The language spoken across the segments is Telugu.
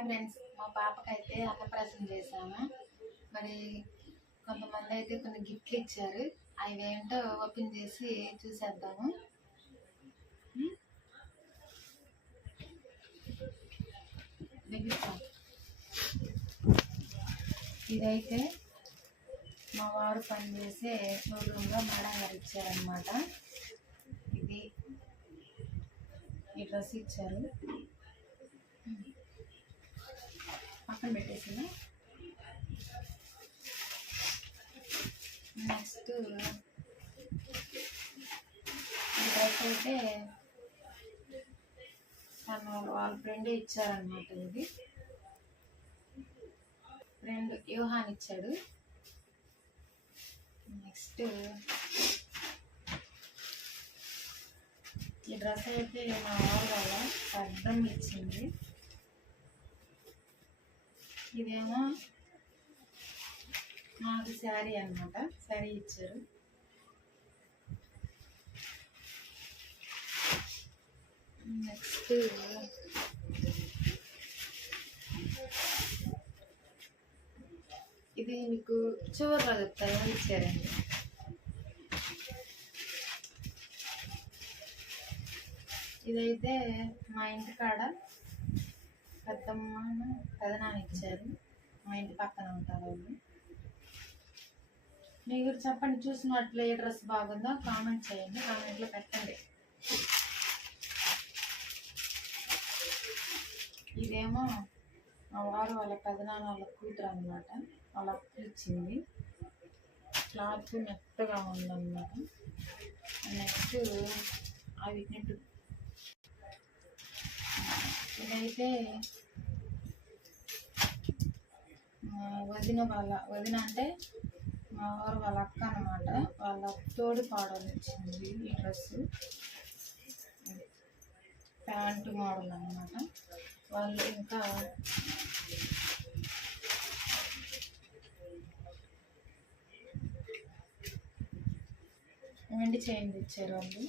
హాయ్ ఫ్రెండ్స్, మా పాపకైతే అన్నప్రాసన చేశాము. మరి కొంతమంది అయితే కొన్ని గిఫ్ట్లు ఇచ్చారు. అవి ఏంటో ఓపెన్ చేసి చూసేద్దాము. ఇదైతే మా వారు పనిచేసే షోరూంలో మేడం గారు ఇచ్చారనమాట. ఇది ఈ డ్రెస్ ఇచ్చారు, పక్కన పెట్టేసిన. నెక్స్ట్ ఇదైతే తను వాళ్ళ ఫ్రెండ్ ఇచ్చారనమాట. ఇది ఫ్రెండ్ యూహాన్ ఇచ్చాడు. నెక్స్ట్ ఈ డ్రెస్ అయితే మా వాళ్ళ అర్థం ఇచ్చింది. ఇదేమో నాకు శారీ అనమాట, శారీ ఇచ్చారు. నెక్స్ట్ ఇది మీకు చివరిలో చెప్తాను ఎవరు ఇచ్చారండి. ఇదైతే మా ఇంటి కాడ పెదనాన్న ఇచ్చారు. మా ఇంటి పక్కన ఉంటారు వాళ్ళు. మీరు చెప్పండి, చూసినట్లు ఏ డ్రెస్ బాగుందో కామెంట్ చేయండి, కామెంట్లో పెట్టండి. ఇదేమో మా వారు వాళ్ళ పెదనాన్న వాళ్ళ కూతురు అనమాట, వాళ్ళ అక్క ఇచ్చింది. క్లాత్ మెత్తగా ఉందన్నమాట. నెక్స్ట్ అవి ఇదైతే వదిన అంటే మా వారు వాళ్ళ అక్క అనమాట, వాళ్ళ తోడు పాడలు ఇచ్చింది. ఈ డ్రెస్సు ప్యాంటు మోడల్ అనమాట. వాళ్ళు ఇంకా వెండి చైన్ ఇచ్చారు వాళ్ళు.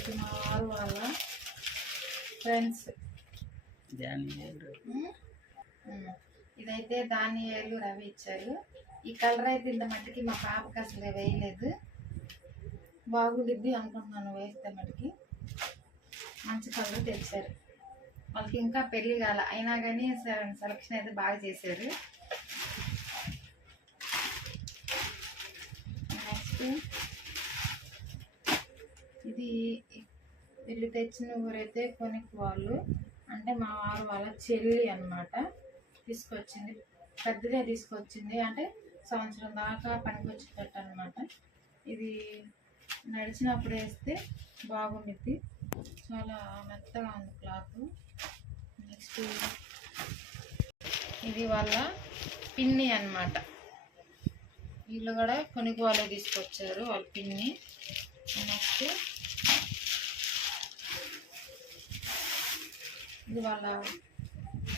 ఇది మా వారు వాళ్ళ ఫ్రెండ్స్. ఇదైతే దానియేలు రవి ఇచ్చారు. ఈ కలర్ అయితే ఇంత మట్టికి మా పాపకి అసలు వేయలేదు. బాగుండిద్ది అనుకుంటున్నాను వేస్తే మటుకి. మంచి కలర్ తెచ్చారు. వాళ్ళకి ఇంకా పెళ్ళి కాల, అయినా కానీ సెలక్షన్ అయితే బాగా చేశారు. నెక్స్ట్ ఇది వీళ్ళు తెచ్చిన ఊరైతే కొనికి వాళ్ళు అంటే మా వారు వాళ్ళ చెల్లి అనమాట తీసుకొచ్చింది. పెద్దదే తీసుకొచ్చింది, అంటే సంవత్సరం దాకా పనికొచ్చేటట్టు అనమాట. ఇది నడిచినప్పుడు వేస్తే బాగుండిద్ది, చాలా మెత్తగా ఉంది క్లాత్. నెక్స్ట్ ఇది వాళ్ళ పిన్ని అనమాట. వీళ్ళు కూడా కొనికి వాళ్ళే తీసుకొచ్చారు, వాళ్ళ పిన్ని. నెక్స్ట్ ఇది వాళ్ళ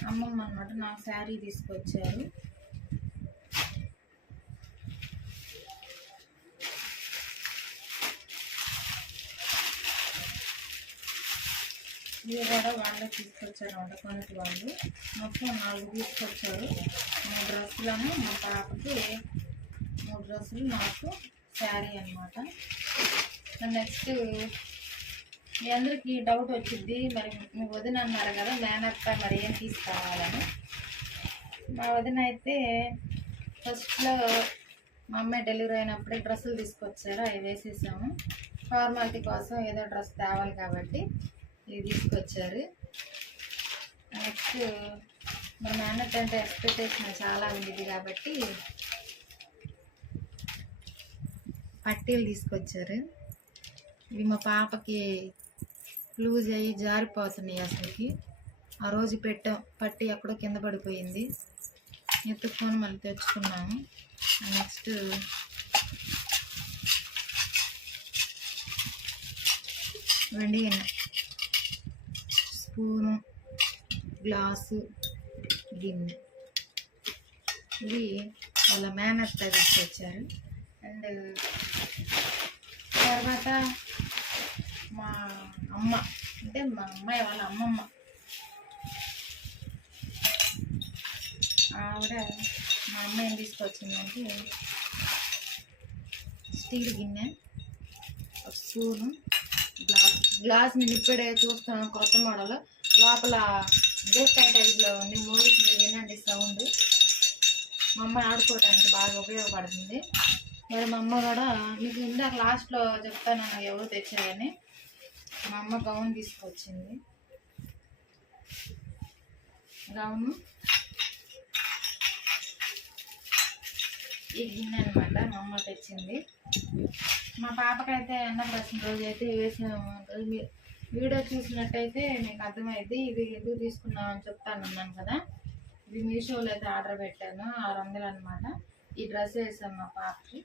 అమ్మమ్మ అనమాట, నాకు శారీ తీసుకొచ్చారు. ఇది కూడా వాళ్ళే తీసుకొచ్చారు అనమాట, కొనికి వాళ్ళు. మొత్తం 4 తీసుకొచ్చారు. 3 డ్రెస్సులను మా పాపకి, 3 డ్రెస్సులు నాకు శారీ అనమాట. నెక్స్ట్ మీ అందరికీ డౌట్ వచ్చింది, మరి మీ వదిన అన్నారు కదా మేనత్త, మరి ఏం తీసుకురావాలని. మా వదిన అయితే ఫస్ట్లో మా అమ్మాయి డెలివరీ అయినప్పుడే డ్రెస్సులు తీసుకొచ్చారు, అవి వేసేసాము. ఫార్మాలిటీ కోసం ఏదో డ్రెస్ తేవాలి కాబట్టి ఇవి తీసుకొచ్చారు. నెక్స్ట్ మా మేనత్త అంటే ఎక్స్పెక్టేషన్ చాలా ఉండేది కాబట్టి పట్టీలు తీసుకొచ్చారు. ఇవి మా పాపకి లూజ్ అయ్యి జారిపోతున్నాయి అసలుకి. ఆ రోజు పట్టి ఎక్కడో కింద పడిపోయింది, ఎత్తుక్కొని మళ్ళీ తెచ్చుకున్నాము. నెక్స్ట్ వెండి గిన్నె, స్పూను, గ్లాసు, గిన్నె. ఇవి వాళ్ళ మేనత్త తీసుకొచ్చారు. అండ్ తర్వాత మా అమ్మ అంటే మా అమ్మాయి వాళ్ళ అమ్మమ్మ ఆవిడ మా అమ్మ ఏం తీసుకొచ్చిందంటే స్టీల్ గిన్నె, ఒక స్పూను, గ్లాస్ నేను ఇప్పుడే చూస్తాను కొత్త మోడల్, లోపల బేకాయ టైప్లో ఉంది, మోగిస్తుంది వినండి సౌండ్. మా అమ్మ ఆడుకోవడానికి బాగా ఉపయోగపడుతుంది. మరి మా అమ్మ కూడా మీకు ఇందాక లాస్ట్లో చెప్తాను ఎవరు తెచ్చారని. మా అమ్మ గౌన్ తీసుకొచ్చింది, గౌను ఈ గిన్నె అనమాట మా అమ్మ తెచ్చింది. మా పాపకైతే అన్నప్రాసన రోజు అయితే వీడియో చూసినట్టయితే మీకు అర్థమైంది ఇది ఎందుకు తీసుకున్నామని చెప్తాను కదా. ఇది మీషోలో అయితే ఆర్డర్ పెట్టాను, 600 అనమాట. ఈ డ్రెస్ వేసాను మా పాపకి.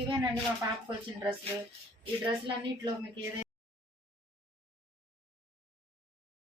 ఇవేనండి మా పాపకి వచ్చిన డ్రెస్సులు. ఈ డ్రెస్సులు అన్నింటిలో మీకు ఏదైతే